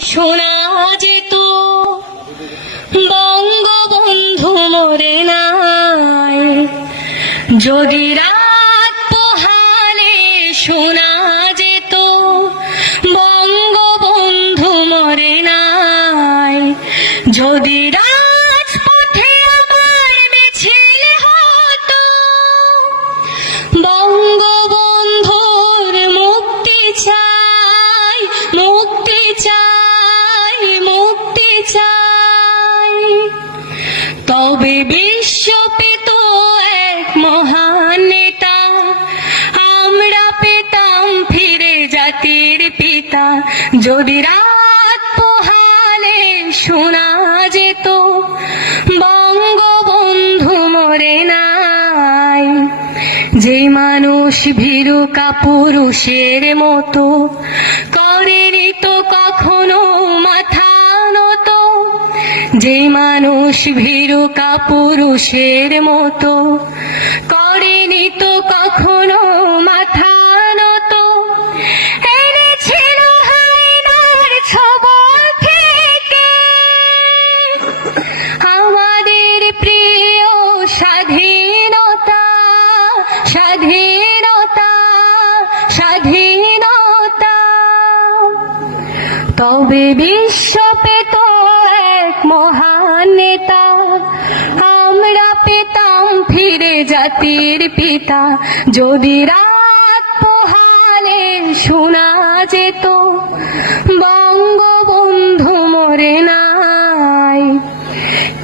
শোনা যেত বঙ্গবন্ধু মরে নাই। যদি রাত পোহালে শোনা যেত বঙ্গবন্ধু মরে নাই। যদি তবে বিশ্ব পেত এক মহান নেতা। আমরা পেতাম ফিরে জাতির পিতা। যদি রাত পোহালে শোনা যেত, বঙ্গবন্ধু মরে নাই। যে মানুষ ভীরু কাপুরুষের মতো যে মানুষ ভীরু কাপুরুষের মতো, করেনি তো কখনো মাথা আমাদের প্রিয় স্বাধীনতা স্বাধীনতা স্বাধীনতা। তবে বিশ্ব ফিরে জাতির পিতা। যদি রাত পোহালে শোনা যেত, বঙ্গবন্ধু মরে নাই।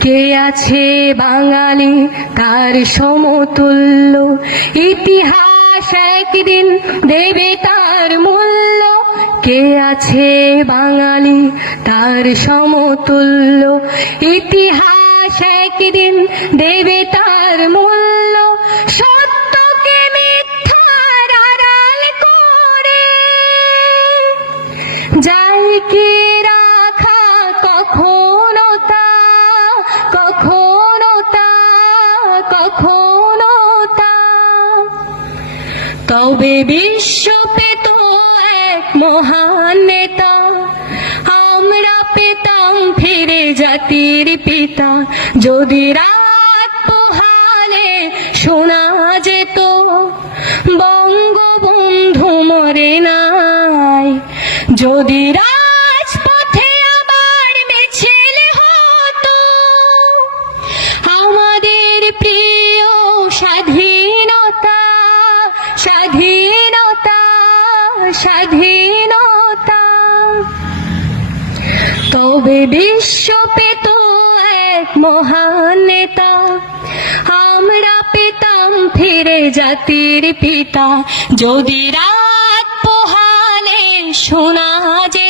কে আছে বাঙালি? তার সমতুল্য। ইতিহাস একদিন দেবে তার মূল্য। কে আছে বাঙালি? তার সমতুল্য। ইতিহাস একদিন দেবে তার মূল্য। সত্যকে মিথ্যার আড়াল করে। যাই কি রাখা কখনো তা কখনো তা কখনো তা। তবে বিশ্ব পেত এক মহান নেতা। ফিরে জাতির পিতা, যদি রাত পোহালে শোনা যেত, বঙ্গবন্ধু মরে নাই। যদি রাজপথে আবার মিছিল হতো, আমাদের প্রিয় স্বাধীনতা স্বাধীনতা স্বাধীনতা তবে বিশ্ব পেত এক মহান নেতা। আমরা পেতাম ফিরে জাতির পিতা। যদি রাত পোহালে শোনা যেত